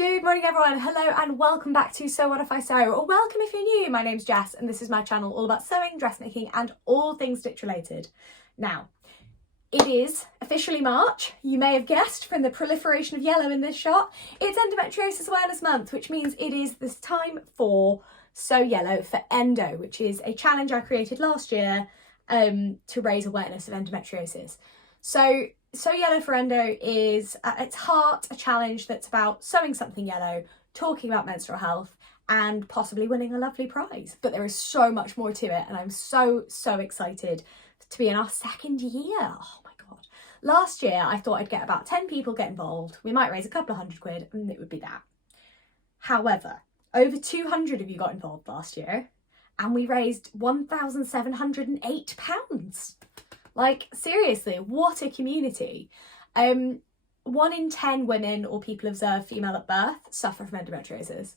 Good morning everyone, hello and welcome back to So What If I Sew, or welcome if you're new. My name's Jess and this is my channel all about sewing, dressmaking and all things stitch related. Now, it is officially March. You may have guessed from the proliferation of yellow in this shot. It's Endometriosis Awareness Month, which means it is this time for Sew Yellow for Endo, which is a challenge I created last year to raise awareness of endometriosis. Sew Yellow for Endo is at its heart a challenge that's about sewing something yellow, talking about menstrual health and possibly winning a lovely prize. But there is so much more to it and I'm so excited to be in our second year. Oh my God. Last year I thought I'd get about 10 people get involved. We might raise a couple of £100 and it would be that. However, over 200 of you got involved last year and we raised £1,708. Like, seriously, what a community. 1 in 10 women or people observed female at birth suffer from endometriosis.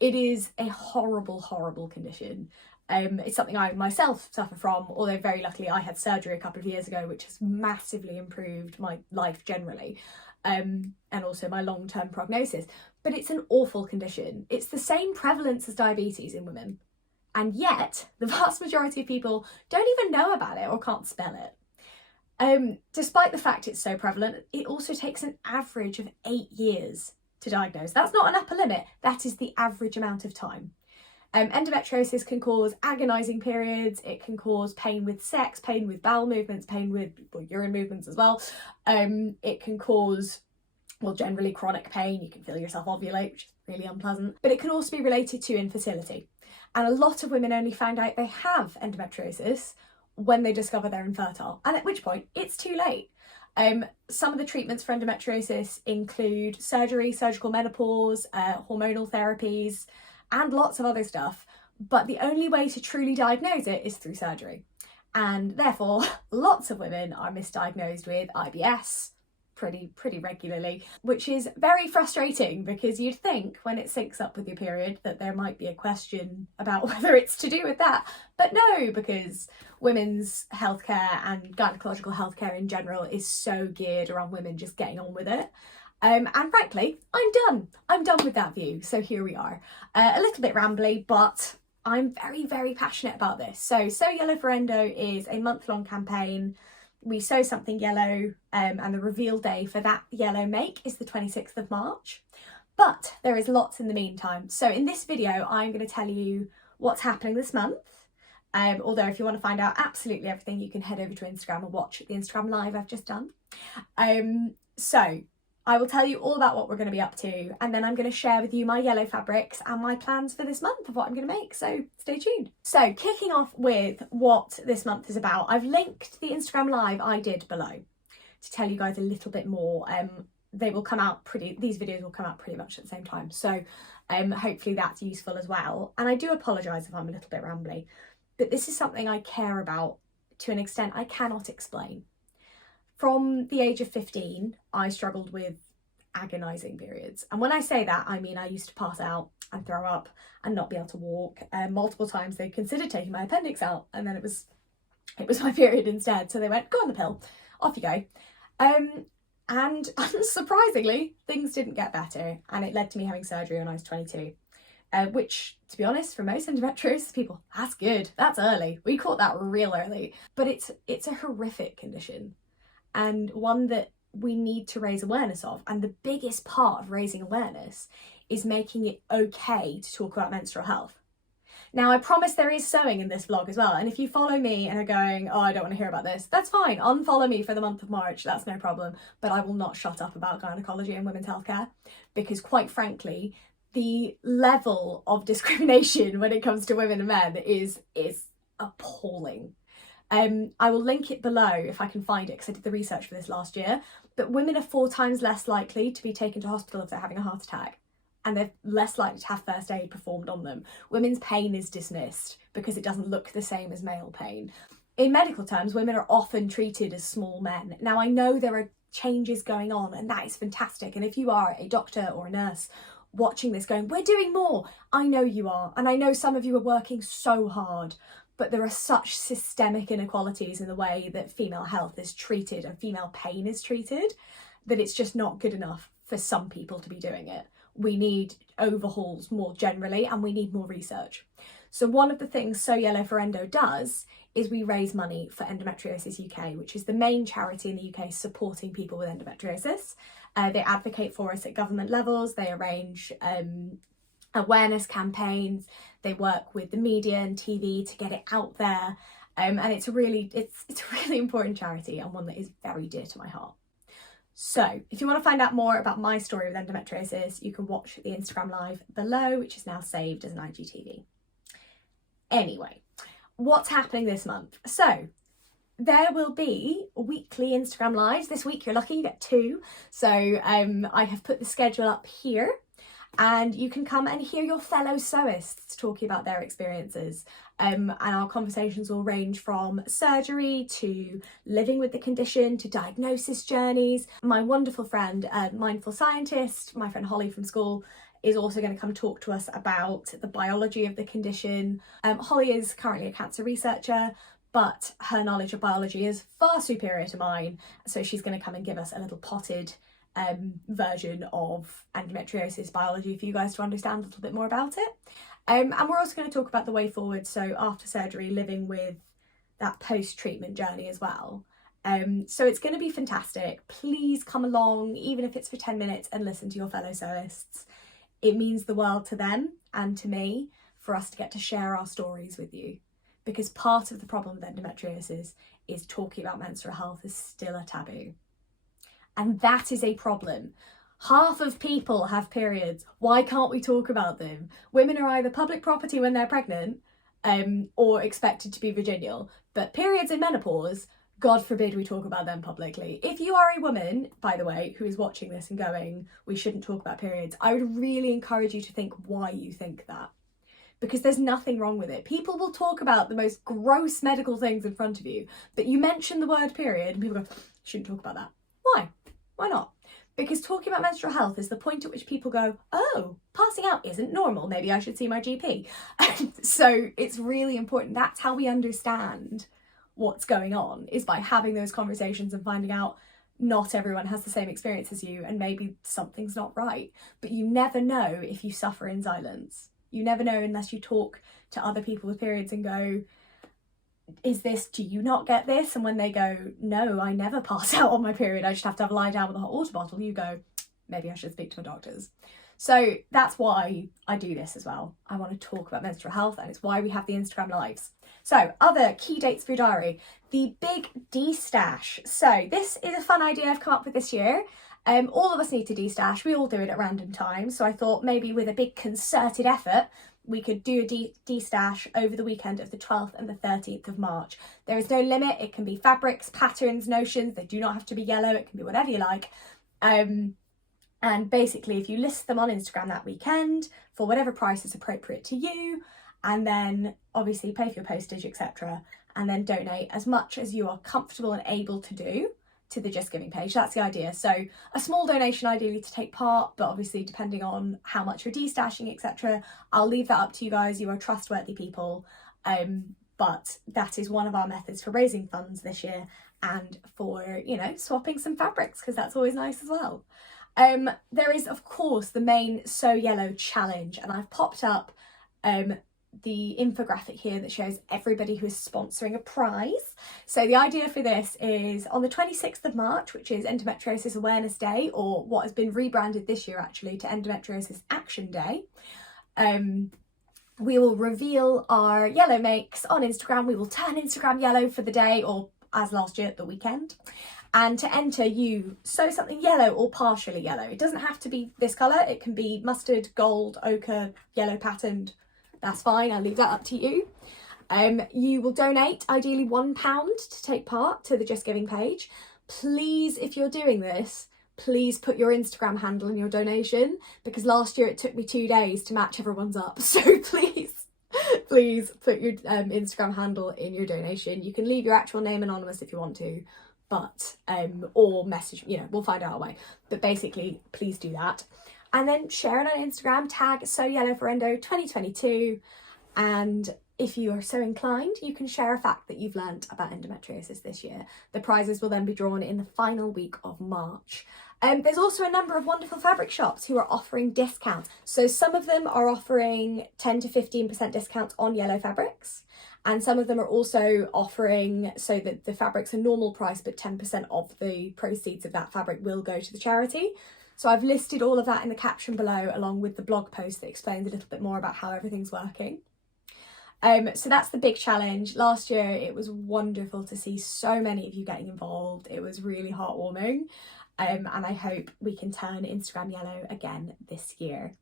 It is a horrible, horrible condition. It's something I myself suffer from, although very luckily I had surgery a couple of years ago, which has massively improved my life generally, and also my long-term prognosis. But it's an awful condition. It's the same prevalence as diabetes in women. And yet, the vast majority of people don't even know about it or can't spell it. Despite the fact it's so prevalent, it also takes an average of 8 years to diagnose. That's not an upper limit, that is the average amount of time. Endometriosis can cause agonising periods, it can cause pain with sex, pain with bowel movements, pain with urine movements as well. It can cause, well, generally chronic pain. You can feel yourself ovulate, which is really unpleasant. But it can also be related to infertility. And a lot of women only find out they have endometriosis when they discover they're infertile, and at which point it's too late. Some of the treatments for endometriosis include surgery, surgical menopause, hormonal therapies, and lots of other stuff. But the only way to truly diagnose it is through surgery. And therefore, lots of women are misdiagnosed with IBS pretty regularly, which is very frustrating because you'd think when it syncs up with your period that there might be a question about whether it's to do with that, but no, because women's healthcare and gynecological healthcare in general is so geared around women just getting on with it. And frankly, I'm done with that view. So here we are, a little bit rambly, but I'm very passionate about this. So Sew Yellow for Endo is a month-long campaign. We sew something yellow and the reveal day for that yellow make is the 26th of March. But there is lots in the meantime. So in this video, I'm going to tell you what's happening this month. Although if you want to find out absolutely everything, you can head over to Instagram and watch the Instagram live I've just done. So I will tell you all about what we're going to be up to, and then I'm going to share with you my yellow fabrics and my plans for this month of what I'm going to make, so stay tuned. So kicking off with what this month is about, I've linked the Instagram live I did below to tell you guys a little bit more. These videos will come out pretty much at the same time, so hopefully that's useful as well. And I do apologise if I'm a little bit rambly, but this is something I care about to an extent I cannot explain. From the age of 15, I struggled with agonising periods. And when I say that, I mean I used to pass out and throw up and not be able to walk. Multiple times they considered taking my appendix out, and then it was my period instead. So they went, go on the pill, off you go. And unsurprisingly, things didn't get better. And it led to me having surgery when I was 22. Which, to be honest, for most endometriosis people, that's good. That's early. We caught that real early. But it's a horrific condition, and one that we need to raise awareness of. And the biggest part of raising awareness is making it okay to talk about menstrual health. Now, I promise there is sewing in this vlog as well. And if you follow me and are going, oh, I don't want to hear about this, that's fine. Unfollow me for the month of March. That's no problem. But I will not shut up about gynecology and women's healthcare, because quite frankly, the level of discrimination when it comes to women and men is appalling. I will link it below if I can find it, because I did the research for this last year, but women are 4 times less likely to be taken to hospital if they're having a heart attack, and they're less likely to have first aid performed on them. Women's pain is dismissed because it doesn't look the same as male pain. In medical terms, women are often treated as small men. Now, I know there are changes going on, and that is fantastic, and if you are a doctor or a nurse watching this going, we're doing more, I know you are, and I know some of you are working so hard. But there are such systemic inequalities in the way that female health is treated and female pain is treated, that it's just not good enough for some people to be doing it. we need overhauls more generally, and we need more research. So one of the things So Yellow for Endo does is we raise money for Endometriosis UK, which is the main charity in the UK supporting people with endometriosis. They advocate for us at government levels, they arrange awareness campaigns, they work with the media and TV to get it out there. And it's a really important charity, and one that is very dear to my heart. So if you want to find out more about my story with endometriosis, you can watch the Instagram live below, which is now saved as an IGTV. Anyway, what's happening this month? So there will be weekly Instagram lives. This week you're lucky, you get 2. So I have put the schedule up here, and you can come and hear your fellow sewists talking about their experiences. And our conversations will range from surgery to living with the condition to diagnosis journeys. My wonderful friend, mindful scientist, my friend Holly from school, is also going to come talk to us about the biology of the condition. Holly is currently a cancer researcher, but her knowledge of biology is far superior to mine. So she's going to come and give us a little potted version of endometriosis biology for you guys to understand a little bit more about it. And we're also going to talk about the way forward, so after surgery, living with that post-treatment journey as well. So it's going to be fantastic. Please come along, even if it's for 10 minutes, and listen to your fellow sewists. It means the world to them and to me for us to get to share our stories with you, because part of the problem with endometriosis is talking about menstrual health is still a taboo. And that is a problem. Half of people have periods. Why can't we talk about them? Women are either public property when they're pregnant or expected to be vaginal. But periods in menopause, God forbid we talk about them publicly. If you are a woman, by the way, who is watching this and going, we shouldn't talk about periods, I would really encourage you to think why you think that. Because there's nothing wrong with it. People will talk about the most gross medical things in front of you, but you mention the word period and people go, shouldn't talk about that. Why? Why not? Because talking about menstrual health is the point at which people go, oh, passing out isn't normal, maybe I should see my GP. So it's really important. That's how we understand what's going on, is by having those conversations and finding out not everyone has the same experience as you, and maybe something's not right. But you never know if you suffer in silence. You never know unless you talk to other people with periods and go, do you not get this? And when they go, no, I never pass out on my period, I just have to lie down with a hot water bottle, you go, maybe I should speak to my doctors. So that's why I do this as well. I want to talk about menstrual health, and it's why we have the Instagram lives. So other key dates for your diary, the big de-stash. So this is a fun idea I've come up with this year. All of us need to de-stash. We all do it at random times. So I thought maybe with a big concerted effort, we could do a de-stash over the weekend of the 12th and the 13th of March. There is no limit. It can be fabrics, patterns, notions. They do not have to be yellow. It can be whatever you like. And basically, if you list them on Instagram that weekend for whatever price is appropriate to you, and then obviously pay for your postage, etc., and then donate as much as you are comfortable and able to do to the Just Giving page. That's the idea. So a small donation ideally to take part, but obviously depending on how much you're de-stashing, etc., I'll leave that up to you guys. You are trustworthy people. But that is one of our methods for raising funds this year, and for, you know, swapping some fabrics, because that's always nice as well. There is, of course, the main So Yellow challenge, and I've popped up the infographic here that shows everybody who is sponsoring a prize. So the idea for this is on the 26th of March, which is Endometriosis Awareness Day, or what has been rebranded this year actually to Endometriosis Action Day. We will reveal our yellow makes on Instagram. We will turn Instagram yellow for the day, or as last year, the weekend. And to enter, you sew something yellow or partially yellow. It doesn't have to be this colour. It can be mustard, gold, ochre, yellow patterned. That's fine. I'll leave that up to you. You will donate ideally £1 to take part to the Just Giving page. Please, if you're doing this, please put your Instagram handle in your donation, because last year it took me 2 days to match everyone's up. So please put your Instagram handle in your donation. You can leave your actual name anonymous if you want to, but or message, you know, we'll find out a way. But basically, please do that. And then share it on Instagram, tag So Yellow for Endo 2022, and if you are so inclined, you can share a fact that you've learnt about endometriosis this year. The prizes will then be drawn in the final week of March. There's also a number of wonderful fabric shops who are offering discounts. So some of them are offering 10 to 15% discounts on yellow fabrics. And some of them are also offering so that the fabric's a normal price, but 10% of the proceeds of that fabric will go to the charity. So I've listed all of that in the caption below, along with the blog post that explains a little bit more about how everything's working. So that's the big challenge. Last year it was wonderful to see so many of you getting involved. It was really heartwarming, and I hope we can turn Instagram yellow again this year.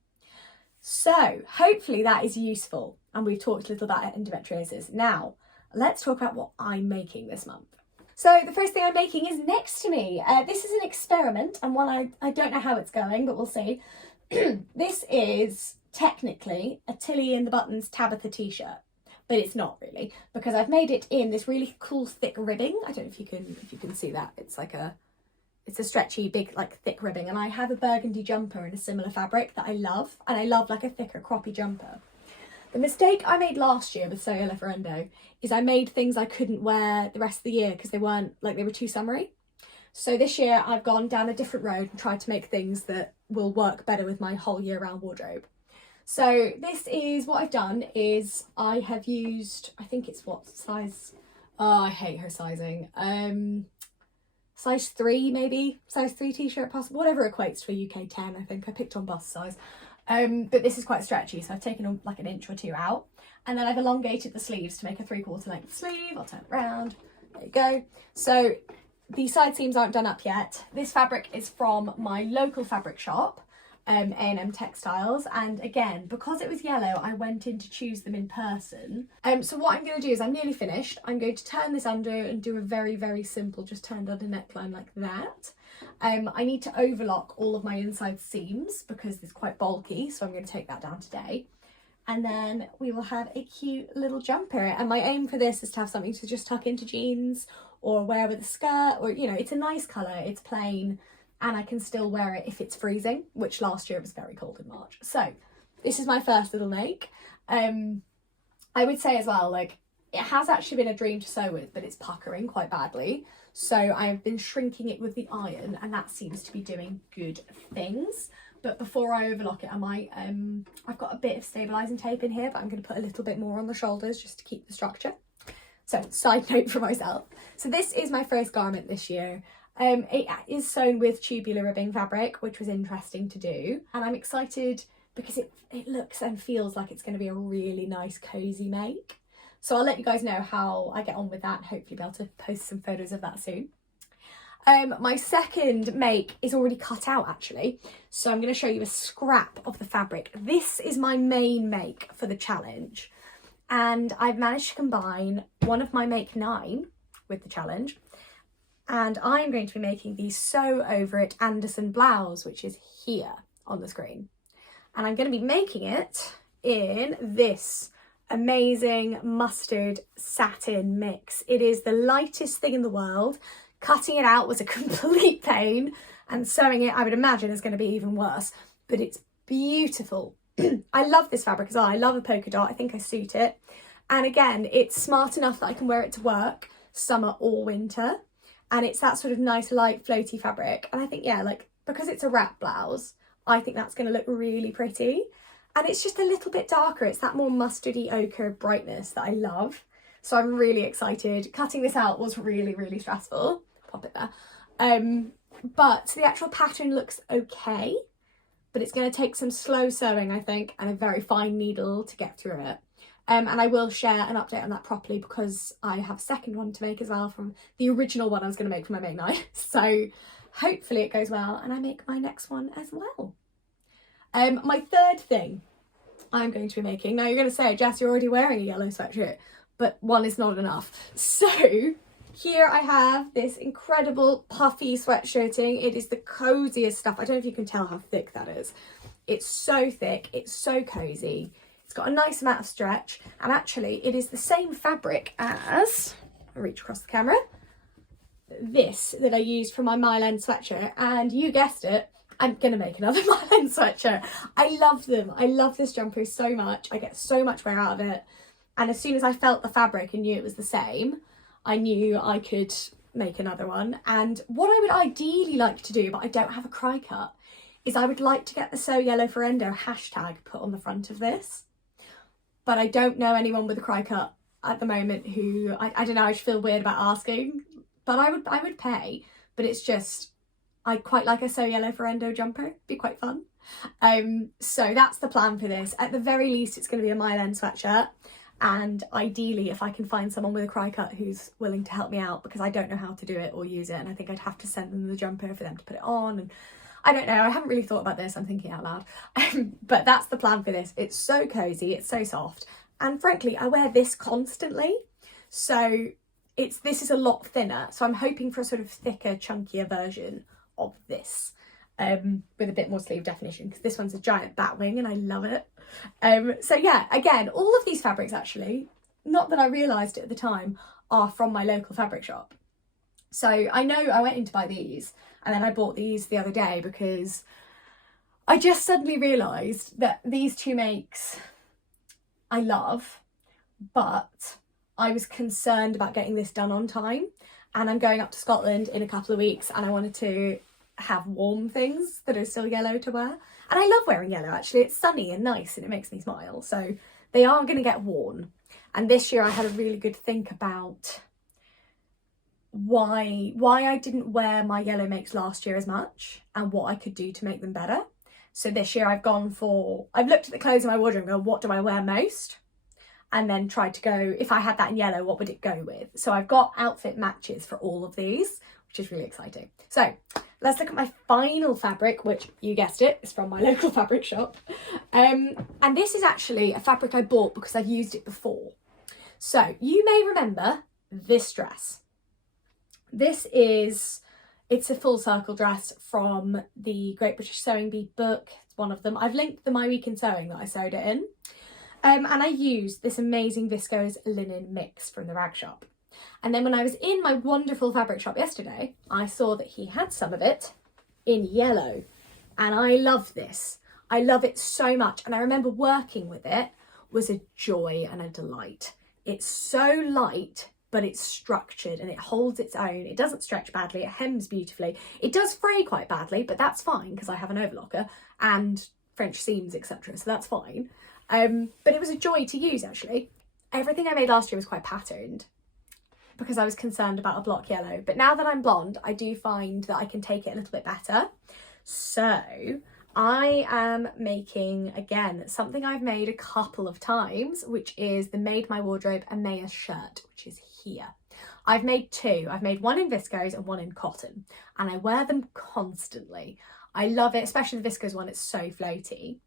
So hopefully that is useful, and we've talked a little about endometriosis. Now let's talk about what I'm making this month. So the first thing I'm making is next to me. This is an experiment, and one I don't know how it's going, but we'll see. This is technically a Tilly in the Buttons Tabitha t-shirt, but it's not really, because I've made it in this really cool thick ribbing. I don't know if you can see that. It's a stretchy, big, like thick ribbing, and I have a burgundy jumper in a similar fabric that I love, and I love like a thicker croppy jumper. The mistake I made last year with Soyola for Endo is I made things I couldn't wear the rest of the year because they were too summery. So this year I've gone down a different road and tried to make things that will work better with my whole year round wardrobe. So this is what I've done is I have used, I think it's what size, oh I hate her sizing, size 3 maybe, size 3 t-shirt possible, whatever equates to a UK 10. I think I picked on bust size. But this is quite stretchy, so I've taken like an inch or two out, and then I've elongated the sleeves to make a 3/4 length sleeve. I'll turn it around, there you go. So the side seams aren't done up yet. This fabric is from my local fabric shop, A&M Textiles, and again, because it was yellow, I went in to choose them in person. So what I'm going to do is, I'm nearly finished, I'm going to turn this under and do a very, very simple just turned under neckline like that. I need to overlock all of my inside seams because it's quite bulky, so I'm going to take that down today. And then we will have a cute little jumper, and my aim for this is to have something to just tuck into jeans or wear with a skirt, or you know, it's a nice colour, it's plain, and I can still wear it if it's freezing, which last year it was very cold in March. So this is my first little make. I would say as well, like, it has actually been a dream to sew with, but it's puckering quite badly. So I have been shrinking it with the iron, and that seems to be doing good things. But before I overlock it, I might, I've got a bit of stabilising tape in here, but I'm going to put a little bit more on the shoulders just to keep the structure. So side note for myself. So this is my first garment this year. It is sewn with tubular ribbing fabric, which was interesting to do. And I'm excited because it looks and feels like it's going to be a really nice cosy make. So I'll let you guys know how I get on with that and hopefully be able to post some photos of that soon. My second make is already cut out actually. So I'm going to show you a scrap of the fabric. This is my main make for the challenge. And I've managed to combine one of my make 9 with the challenge. And I'm going to be making the Sew Over It Anderson blouse, which is here on the screen. And I'm going to be making it in this amazing mustard satin mix. It is the lightest thing in the world. Cutting it out was a complete pain, and sewing it, I would imagine, is going to be even worse, but it's beautiful. I love this fabric as well. I love a polka dot. I think I suit it. And again, it's smart enough that I can wear it to work summer or winter. And it's that sort of nice, light, floaty fabric. And I think, yeah, like, because it's a wrap blouse, I think that's going to look really pretty. And it's just a little bit darker. It's that more mustardy ochre brightness that I love. So I'm really excited. Cutting this out was really, really stressful. Pop it there. But the actual pattern looks okay, but it's going to take some slow sewing, I think, and a very fine needle to get through it. And I will share an update on that properly because I have a second one to make as well from the original one I was going to make for my make 9. So hopefully it goes well and I make my next one as well. My third thing I'm going to be making, now you're going to say, Jess, you're already wearing a yellow sweatshirt, but one is not enough. So here I have this incredible puffy sweatshirting. It is the coziest stuff. I don't know if you can tell how thick that is. It's so thick, it's so cozy. It's got a nice amount of stretch, and actually it is the same fabric as, I'll reach across the camera, this that I used for my Mile End sweatshirt, and you guessed it, I'm gonna make another Mile End sweatshirt. I love them. I love this jumper so much. I get so much wear out of it. And as soon as I felt the fabric and knew it was the same, I knew I could make another one. And what I would ideally like to do, but I don't have a cry cut, is I would like to get the So Yellow for Endo hashtag put on the front of this. But I don't know anyone with a cry cut at the moment who, I don't know, I just feel weird about asking, but I would pay. But it's just, I'd quite like a So Yellow for Endo jumper, it'd be quite fun. So that's the plan for this. At the very least, it's going to be a Mylen sweatshirt. And ideally, if I can find someone with a cry cut who's willing to help me out, because I don't know how to do it or use it, and I think I'd have to send them the jumper for them to put it on, and I don't know, I haven't really thought about this, I'm thinking out loud. But that's the plan for this. It's so cozy, it's so soft, and frankly I wear this constantly, so this is a lot thinner, so I'm hoping for a sort of thicker, chunkier version of this, with a bit more sleeve definition, because this one's a giant bat wing and I love it. So yeah, again, all of these fabrics actually, not that I realised it at the time, are from my local fabric shop. So I know I went in to buy these, and then I bought these the other day because I just suddenly realised that these two makes I love, but I was concerned about getting this done on time, and I'm going up to Scotland in a couple of weeks and I wanted to have warm things that are still yellow to wear. And I love wearing yellow, actually. It's sunny and nice and it makes me smile. So they are going to get worn. And this year I had a really good think about why I didn't wear my yellow makes last year as much and what I could do to make them better. So this year I've looked at the clothes in my wardrobe and go, what do I wear most? And then tried to go, if I had that in yellow, what would it go with? So I've got outfit matches for all of these, which is really exciting. So let's look at my final fabric, which, you guessed it, is from my local fabric shop. And this is actually a fabric I bought because I've used it before. So you may remember this dress. It's a full circle dress from the Great British Sewing Bee book. It's one of them. I've linked the My Week in Sewing that I sewed it in. And I used this amazing viscose linen mix from the rag shop. And then when I was in my wonderful fabric shop yesterday, I saw that he had some of it in yellow. And I love this. I love it so much. And I remember working with it was a joy and a delight. It's so light, but it's structured and it holds its own. It doesn't stretch badly. It hems beautifully. It does fray quite badly, but that's fine because I have an overlocker and French seams, etc. So that's fine. But it was a joy to use, actually. Everything I made last year was quite patterned because I was concerned about a block yellow. But now that I'm blonde, I do find that I can take it a little bit better. So I am making, again, something I've made a couple of times, which is the Made My Wardrobe Emmaus shirt, which is here. I've made two. I've made one in viscose and one in cotton, and I wear them constantly. I love it, especially the viscose one. It's so floaty.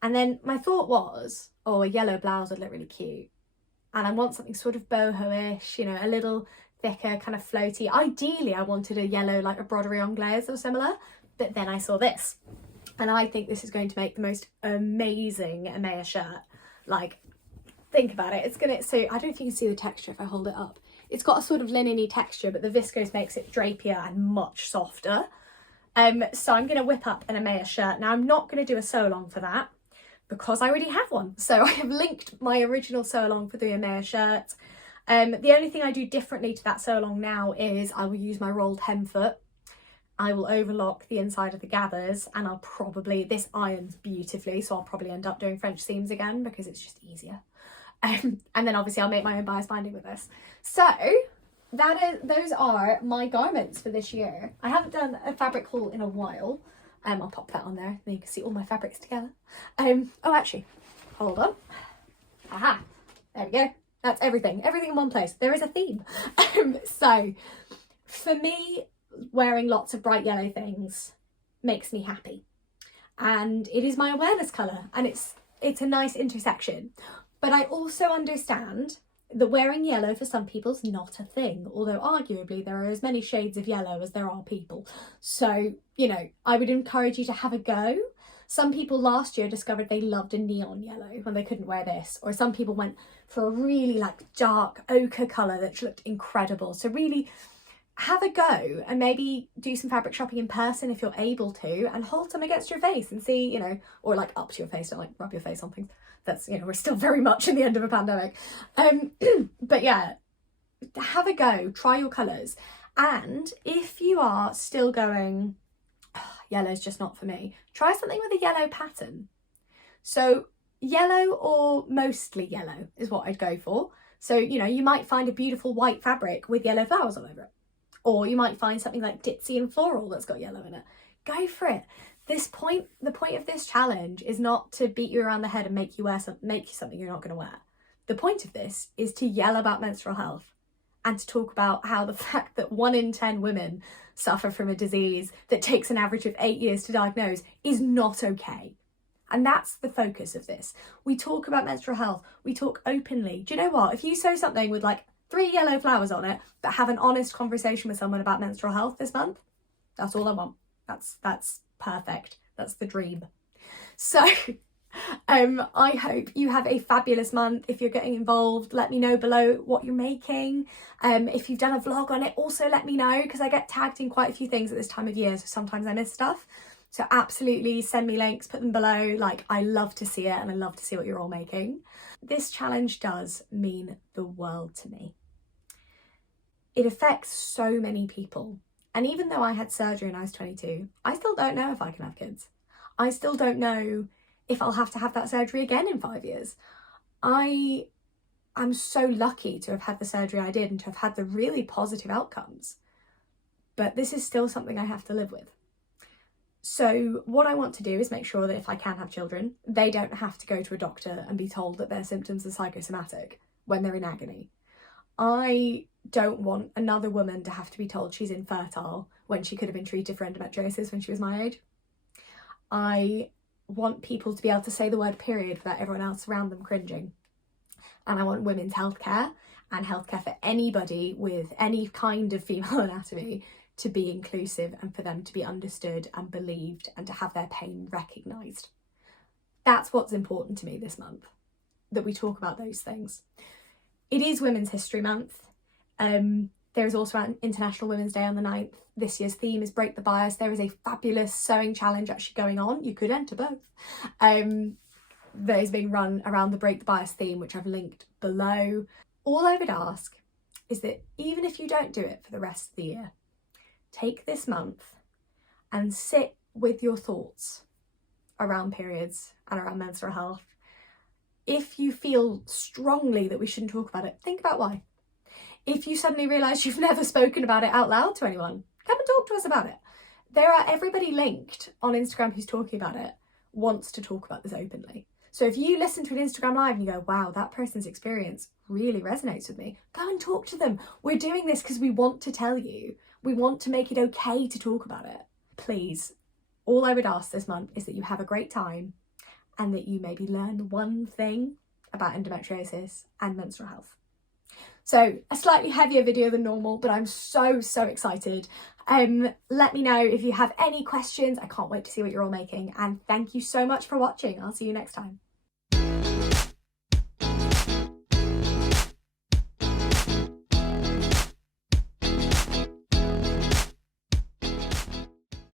And then my thought was, oh, a yellow blouse would look really cute. And I want something sort of boho-ish, you know, a little thicker, kind of floaty. Ideally, I wanted a yellow, like a broderie anglaise or similar. But then I saw this. And I think this is going to make the most amazing Emmaus shirt. Like, think about it. It's going to, so I don't know if you can see the texture if I hold it up. It's got a sort of linen-y texture, but the viscose makes it drapier and much softer. So I'm going to whip up an Emmaus shirt. Now, I'm not going to do a sew-along for that, because I already have one. So I have linked my original sew-along for the Emmaus shirt. The only thing I do differently to that sew-along now is I will use my rolled hem foot. I will overlock the inside of the gathers, and I'll probably, this irons beautifully, so I'll probably end up doing French seams again because it's just easier. And then obviously I'll make my own bias binding with this. So those are my garments for this year. I haven't done a fabric haul in a while. I'll pop that on there, then you can see all my fabrics together. Oh, actually, hold on. Aha, there we go. That's everything in one place. There is a theme. So for me, wearing lots of bright yellow things makes me happy. And it is my awareness colour, and it's a nice intersection. But I also understand that wearing yellow for some people is not a thing, although arguably there are as many shades of yellow as there are people. So, you know, I would encourage you to have a go. Some people last year discovered they loved a neon yellow when they couldn't wear this, or some people went for a really like dark ochre colour that looked incredible. So really have a go and maybe do some fabric shopping in person if you're able to, and hold them against your face and see, you know, or like up to your face, don't like rub your face on things. That's, you know, we're still very much in the end of a pandemic. But yeah, have a go, try your colours. And if you are still going, oh, yellow's just not for me, try something with a yellow pattern. So yellow or mostly yellow is what I'd go for. So, you know, you might find a beautiful white fabric with yellow flowers all over it. Or you might find something like ditzy and floral that's got yellow in it. Go for it. The point of this challenge is not to beat you around the head and make you something you're not going to wear. The point of this is to yell about menstrual health and to talk about how the fact that 1 in 10 women suffer from a disease that takes an average of 8 years to diagnose is not okay. And that's the focus of this. We talk about menstrual health. We talk openly. Do you know what? If you sew something with like 3 yellow flowers on it, but have an honest conversation with someone about menstrual health this month, that's all I want. That's perfect. That's the dream. So I hope you have a fabulous month. If you're getting involved, let me know below what you're making. If you've done a vlog on it, also let me know, because I get tagged in quite a few things at this time of year, so sometimes I miss stuff. So absolutely send me links, put them below. Like, I love to see it, and I love to see what you're all making. This challenge does mean the world to me. It affects so many people. And even though I had surgery when I was 22, I still don't know if I can have kids. I still don't know if I'll have to have that surgery again in 5 years. I'm so lucky to have had the surgery I did and to have had the really positive outcomes. But this is still something I have to live with. So what I want to do is make sure that if I can have children, they don't have to go to a doctor and be told that their symptoms are psychosomatic when they're in agony. I don't want another woman to have to be told she's infertile when she could have been treated for endometriosis when she was my age. I want people to be able to say the word period without everyone else around them cringing. And I want women's healthcare and healthcare for anybody with any kind of female anatomy to be inclusive, and for them to be understood and believed and to have their pain recognised. That's what's important to me this month, that we talk about those things. It is Women's History Month. There is also an International Women's Day on the 9th. This year's theme is Break the Bias. There is a fabulous sewing challenge actually going on. You could enter both. That is being run around the Break the Bias theme, which I've linked below. All I would ask is that even if you don't do it for the rest of the year, take this month and sit with your thoughts around periods and around menstrual health. If you feel strongly that we shouldn't talk about it, think about why. If you suddenly realise you've never spoken about it out loud to anyone, come and talk to us about it. Everybody linked on Instagram who's talking about it wants to talk about this openly. So if you listen to an Instagram live and you go, wow, that person's experience really resonates with me, go and talk to them. We're doing this because we want to tell you. We want to make it okay to talk about it. Please, all I would ask this month is that you have a great time and that you maybe learn one thing about endometriosis and menstrual health. So a slightly heavier video than normal, but I'm so excited. Let me know if you have any questions. I can't wait to see what you're all making, and thank you so much for watching. I'll see you next time.